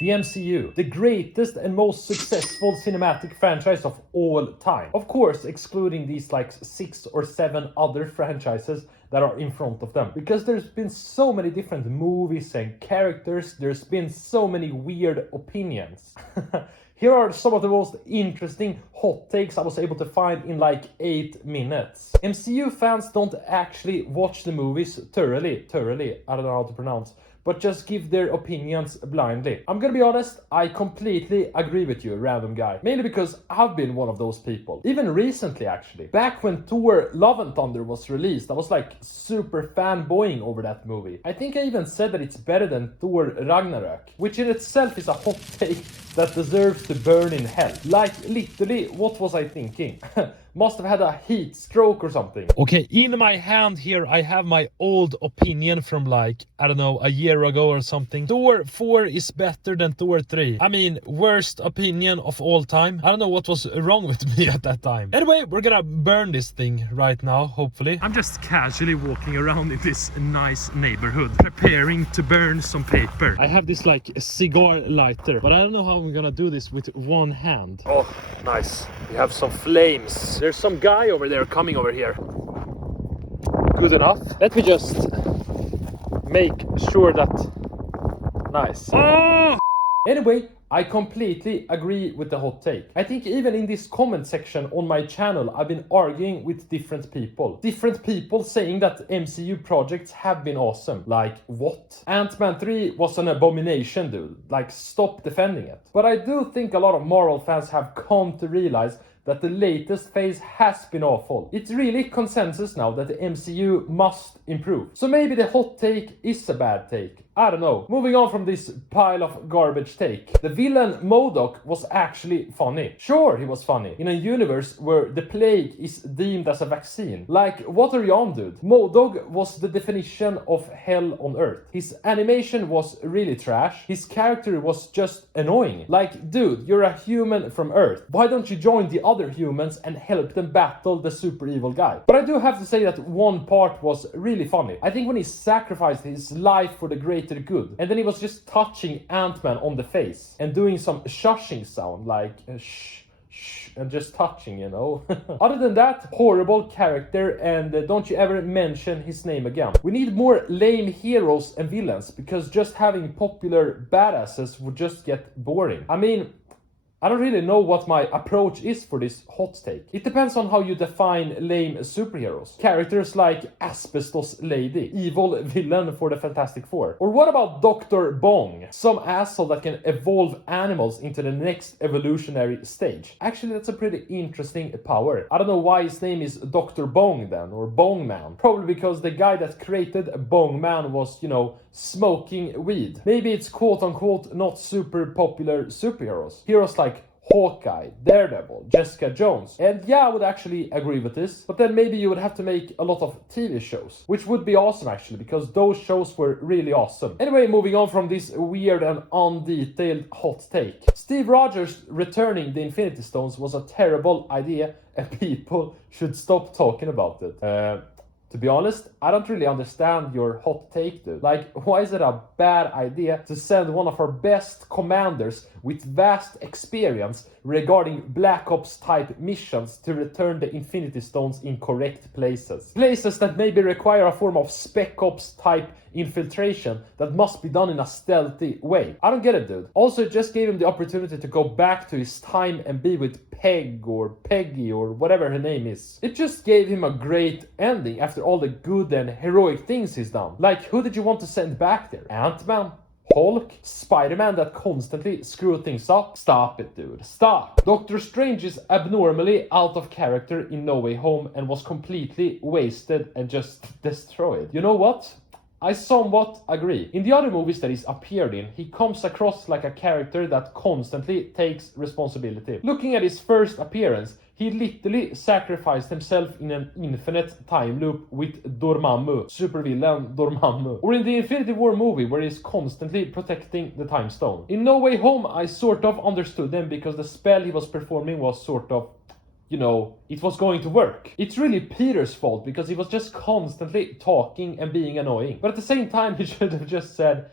The MCU, the greatest and most successful cinematic franchise of all time. Of course, excluding these like 6 or 7 other franchises that are in front of them. Because there's been so many different movies and characters, there's been so many weird opinions. Here are some of the most interesting hot takes I was able to find in like 8 minutes. MCU fans don't actually watch the movies thoroughly, I don't know how to pronounce, but just give their opinions blindly. I'm gonna be honest, I completely agree with you, random guy. Mainly because I've been one of those people. Even recently, actually. Back when Thor Love and Thunder was released, I was like super fanboying over that movie. I think I even said that it's better than Thor Ragnarok, which in itself is a hot take that deserves to burn in hell. Like, literally, what was I thinking? Must have had a heat stroke or something. Okay, in my hand here I have my old opinion from like, I don't know, a year ago or something. Thor 4 is better than Thor 3. I mean, worst opinion of all time. I don't know what was wrong with me at that time. Anyway, we're gonna burn this thing right now, hopefully. I'm just casually walking around in this nice neighborhood, preparing to burn some paper. I have this like cigar lighter, but I don't know how I'm gonna do this with one hand. Oh, nice. We have some flames. There's some guy over there coming over here. Good enough. Let me just make sure that... Nice. Oh! Anyway, I completely agree with the hot take. I think even in this comment section on my channel, I've been arguing with different people. Different people saying that MCU projects have been awesome. Like, what? Ant-Man 3 was an abomination, dude. Like, stop defending it. But I do think a lot of Marvel fans have come to realize that the latest phase has been awful. It's really consensus now that the MCU must improve. So maybe the hot take is a bad take. I don't know. Moving on from this pile of garbage take. The villain MODOK was actually funny. Sure, he was funny. In a universe where the plague is deemed as a vaccine. Like, what are you on, dude? MODOK was the definition of hell on earth. His animation was really trash. His character was just annoying. Like, dude, you're a human from Earth. Why don't you join the other humans and help them battle the super evil guy? But I do have to say that one part was really funny. I think when he sacrificed his life for the greater good, and then he was just touching Ant-Man on the face and doing some shushing sound, like shh, shh, and just touching, you know. Other than that, horrible character, and don't you ever mention his name again. We need more lame heroes and villains, because just having popular badasses would just get boring. I mean, I don't really know what my approach is for this hot take. It depends on how you define lame superheroes. Characters like Asbestos Lady, evil villain for the Fantastic Four. Or what about Dr. Bong? Some asshole that can evolve animals into the next evolutionary stage. Actually, that's a pretty interesting power. I don't know why his name is Dr. Bong then, or Bong Man. Probably because the guy that created Bong Man was, you know, smoking weed. Maybe it's quote-unquote not super popular superheroes. Heroes like Hawkeye, Daredevil, Jessica Jones. And yeah, I would actually agree with this. But then maybe you would have to make a lot of TV shows. Which would be awesome actually, because those shows were really awesome. Anyway, moving on from this weird and undetailed hot take. Steve Rogers returning the Infinity Stones was a terrible idea and people should stop talking about it. To be honest, I don't really understand your hot take, dude. Like, why is it a bad idea to send one of our best commanders with vast experience regarding Black Ops type missions to return the Infinity Stones in correct places? Places that maybe require a form of Spec Ops type infiltration that must be done in a stealthy way. I don't get it, dude. Also, it just gave him the opportunity to go back to his time and be with Peg or Peggy or whatever her name is. It just gave him a great ending after all the good and heroic things he's done. Like, who did you want to send back there? Ant-Man? Hulk? Spider-Man that constantly screw things up? Stop it, dude. Stop! Doctor Strange is abnormally out of character in No Way Home and was completely wasted and just destroyed. You know what? I somewhat agree. In the other movies that he's appeared in, he comes across like a character that constantly takes responsibility. Looking at his first appearance, he literally sacrificed himself in an infinite time loop with Dormammu, supervillain Dormammu. Or in the Infinity War movie where he's constantly protecting the Time Stone. In No Way Home, I sort of understood him because the spell he was performing was sort of, you know, it was going to work. It's really Peter's fault because he was just constantly talking and being annoying. But at the same time, he should have just said,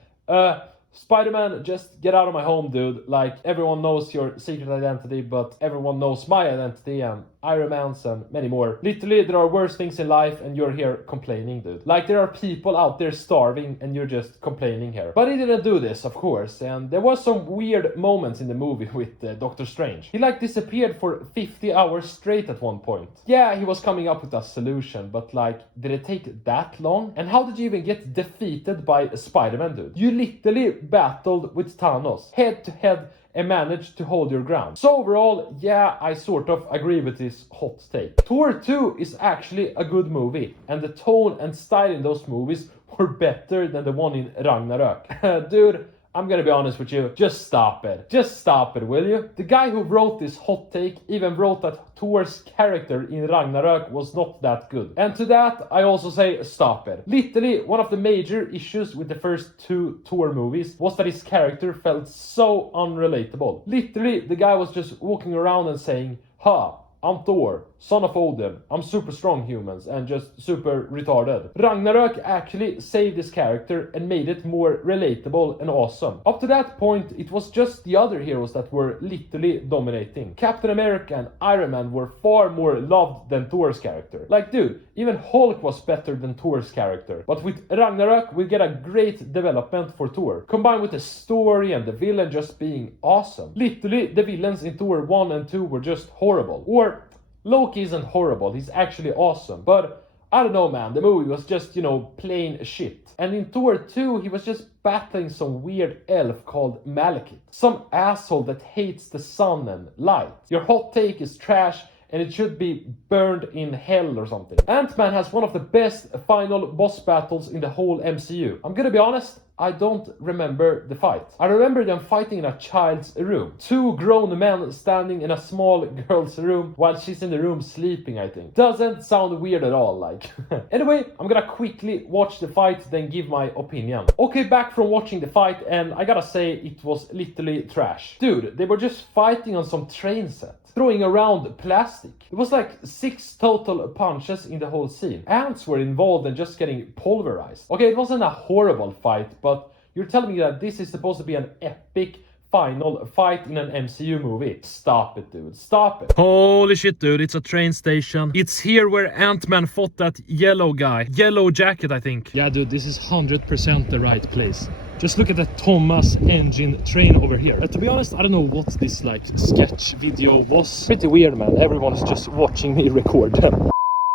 Spider-Man, just get out of my home, dude. Like, everyone knows your secret identity, but everyone knows my identity and Iron Man's and many more. Literally, there are worse things in life and you're here complaining, dude. Like, there are people out there starving and you're just complaining here. But he didn't do this, of course, and there was some weird moments in the movie with Doctor Strange. He like disappeared for 50 hours straight at one point. Yeah, he was coming up with a solution, but like, did it take that long? And how did you even get defeated by Spider-Man, dude? You literally battled with Thanos head to head and managed to hold your ground. So overall, yeah, I sort of agree with this hot take. Thor 2 is actually a good movie, and the tone and style in those movies were better than the one in Ragnarok. Dude, I'm gonna be honest with you, just stop it. Just stop it, will you? The guy who wrote this hot take even wrote that Thor's character in Ragnarok was not that good. And to that, I also say stop it. Literally, one of the major issues with the first 2 Thor movies was that his character felt so unrelatable. Literally, the guy was just walking around and saying, "Ha, I'm Thor, son of Odin, I'm super strong humans, and just super retarded." Ragnarok actually saved his character and made it more relatable and awesome. Up to that point, it was just the other heroes that were literally dominating. Captain America and Iron Man were far more loved than Thor's character. Like, dude, even Hulk was better than Thor's character. But with Ragnarok, we get a great development for Thor, combined with the story and the villain just being awesome. Literally, the villains in Thor 1 and 2 were just horrible. Or Loki isn't horrible, he's actually awesome. But I don't know, man, the movie was just, plain shit. And in Thor 2, he was just battling some weird elf called Malekith. Some asshole that hates the sun and light. Your hot take is trash and it should be burned in hell or something. Ant-Man has one of the best final boss battles in the whole MCU. I'm gonna be honest, I don't remember the fight. I remember them fighting in a child's room. 2 grown men standing in a small girl's room while she's in the room sleeping, I think. Doesn't sound weird at all, like. Anyway, I'm gonna quickly watch the fight, then give my opinion. Okay, back from watching the fight, and I gotta say, it was literally trash. Dude, they were just fighting on some train set, throwing around plastic. It was like 6 total punches in the whole scene. Ants were involved and just getting pulverized. Okay, it wasn't a horrible fight, but you're telling me that this is supposed to be an epic final fight in an MCU movie. Stop it, dude. Stop it. Holy shit, dude. It's a train station. It's here where Ant-Man fought that yellow guy. Yellow jacket, I think. Yeah, dude, this is 100% the right place. Just look at that Thomas engine train over here. To be honest, I don't know what this sketch video was. Pretty weird, man. Everyone's just watching me record.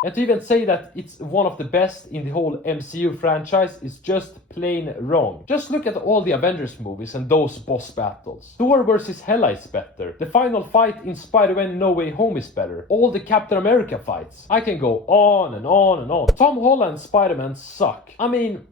And to even say that it's one of the best in the whole MCU franchise is just plain wrong. Just look at all the Avengers movies and those boss battles. Thor vs. Hela is better. The final fight in Spider-Man No Way Home is better. All the Captain America fights. I can go on and on and on. Tom Holland's Spider-Man suck. I mean,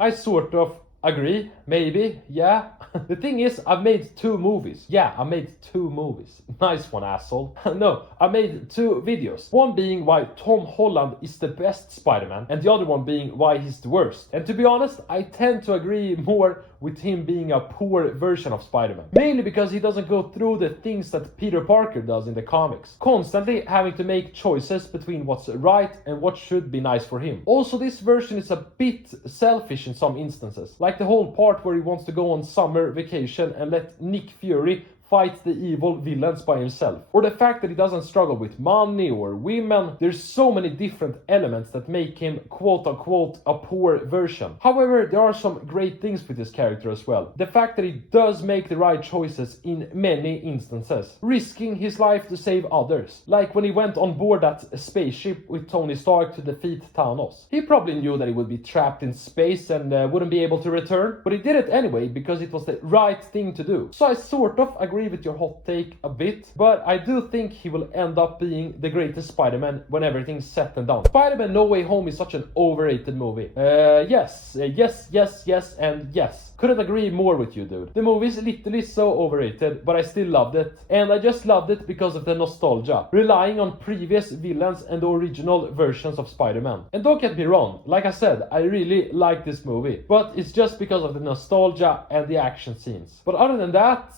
I sort of agree, maybe, yeah. The thing is, I've made 2 movies. Yeah, I made 2 movies. Nice one, asshole. No, I made 2 videos. One being why Tom Holland is the best Spider-Man, and the other one being why he's the worst. And to be honest, I tend to agree more with him being a poor version of Spider-Man. Mainly because he doesn't go through the things that Peter Parker does in the comics. Constantly having to make choices between what's right and what should be nice for him. Also, this version is a bit selfish in some instances. Like the whole part where he wants to go on summer vacation and let Nick Fury fight the evil villains by himself. Or the fact that he doesn't struggle with money or women. There's so many different elements that make him quote-unquote a poor version. However, there are some great things with this character as well. The fact that he does make the right choices in many instances, risking his life to save others. Like when he went on board that spaceship with Tony Stark to defeat Thanos. He probably knew that he would be trapped in space and wouldn't be able to return, but he did it anyway because it was the right thing to do. So I sort of agree with your hot take a bit, but I do think he will end up being the greatest Spider-Man when everything's set and done. Spider-Man No Way Home is such an overrated movie. Yes, and yes. Couldn't agree more with you, dude. The movie is literally so overrated, but I still loved it. And I just loved it because of the nostalgia, relying on previous villains and the original versions of Spider-Man. And don't get me wrong, like I said, I really like this movie, but it's just because of the nostalgia and the action scenes. But other than that,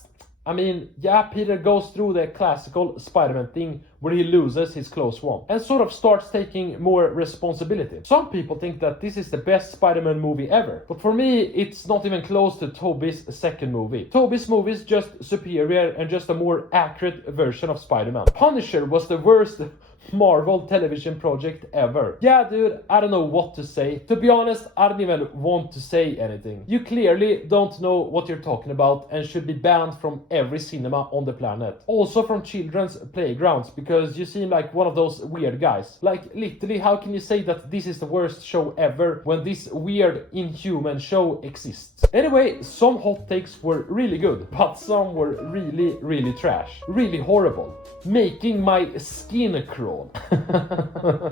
I mean, yeah, Peter goes through the classical Spider-Man thing where he loses his close one and sort of starts taking more responsibility. Some people think that this is the best Spider-Man movie ever, but for me, it's not even close to Tobey's second movie. Tobey's movie is just superior and just a more accurate version of Spider-Man. Punisher was the worst Marvel television project ever. Yeah, dude, I don't know what to say. To be honest, I don't even want to say anything. You clearly don't know what you're talking about and should be banned from every cinema on the planet. Also from children's playgrounds, because you seem like one of those weird guys. Like, literally, how can you say that this is the worst show ever when this weird, inhuman show exists? Anyway, some hot takes were really good, but some were really, really trash. Really horrible. Making my skin crawl.